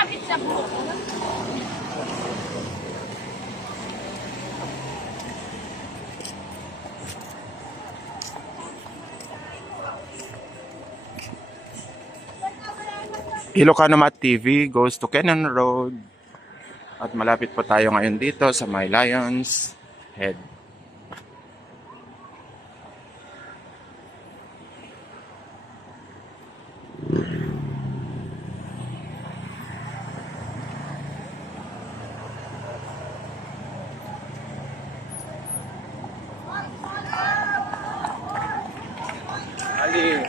Bakit sa buhok? ilocanomathtv goes to Cannon Road. At malapit po tayo ngayon dito sa may Lions Head. Ali.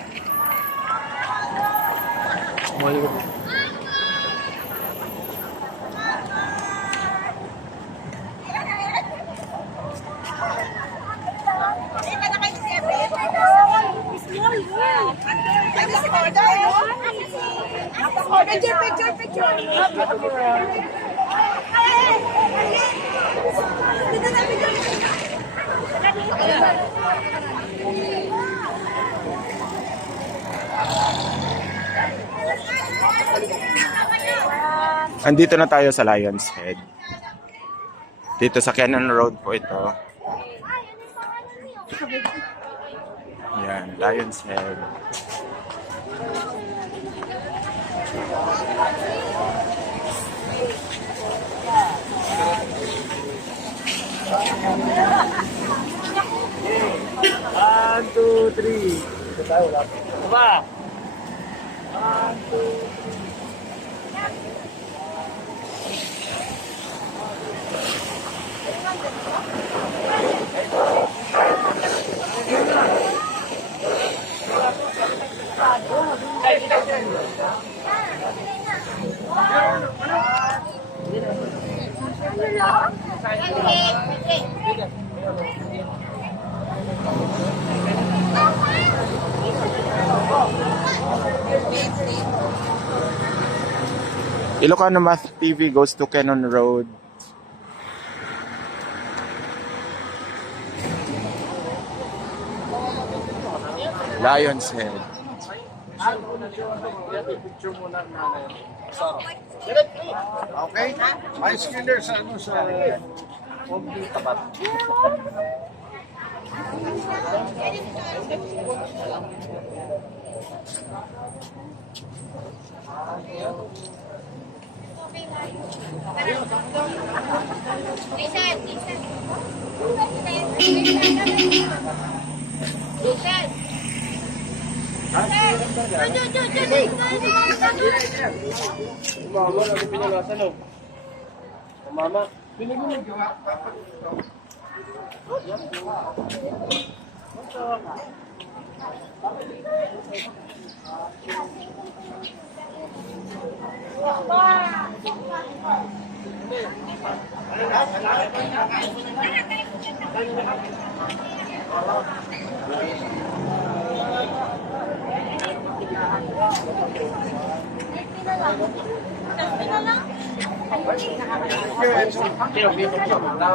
Andito na tayo sa Lions Head. Dito sa Cannon Road po ito. Yan, Lions Head. One, two, three. Ito tayo, wala pa. Diba? One, two, three. ilocanomathtv goes to Cannon Road. Lions Head. Okay? May skiller sa ano sa tapat. Mama, ano pinagasan mo? Mama, pinagasan mo.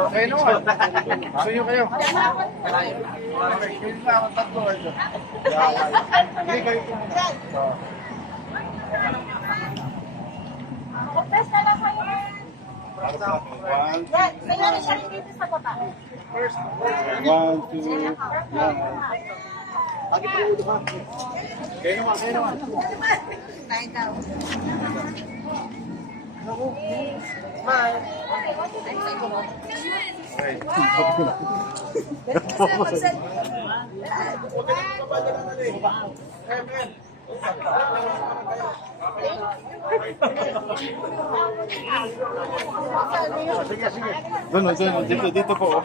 Kayo naman. Suyo kayo. Hindi kayo kumuna. One, two, Agit ang ulo ka. Kayo naman, kayo naman. Tayo daw. Smile. Sige, sige. Doon, dito po.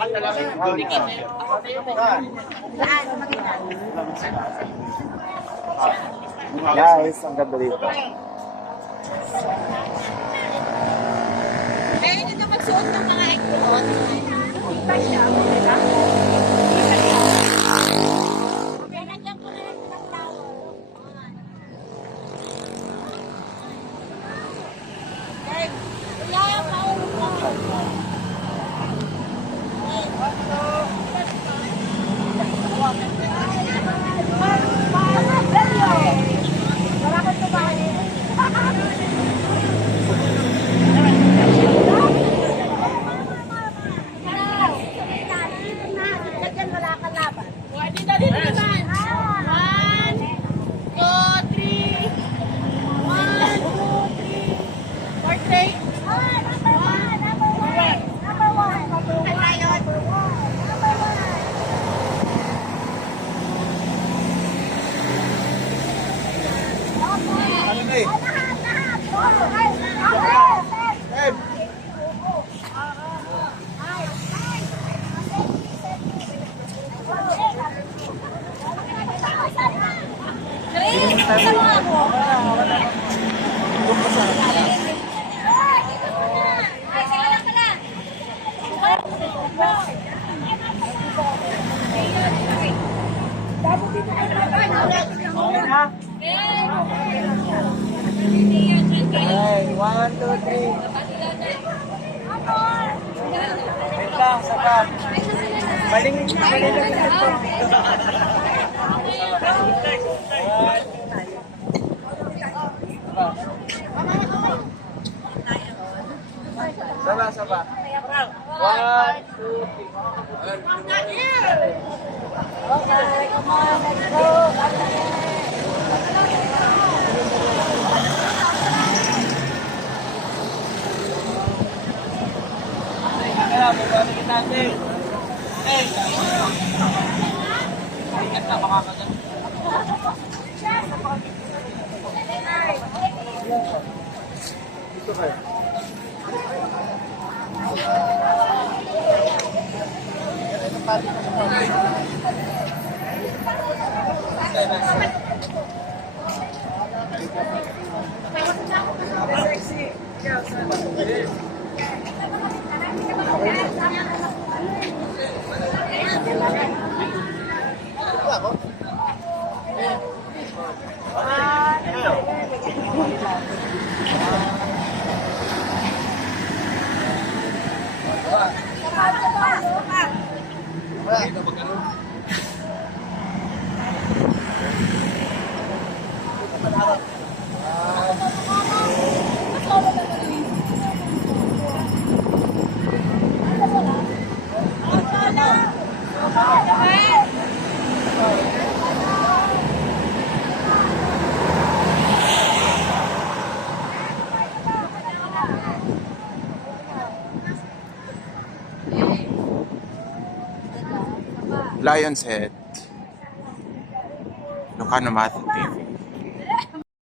Guys, ang ganda dito. Kaya dito magsuot ng mga eggplant. Iba siya. Kaya nandiyan ko na lang ng tao. Kaya yung maulog ko. Maraming tumahan. Okay, 1, 2, 3. Wait lang, sapat. Baling Saba. 1, 2, 3. Okay, come on, let's go. Kaya, babalik natin. Hey! Ingat na, makakagat. Dito kayo. Lion's Head. Ilocanomathtv.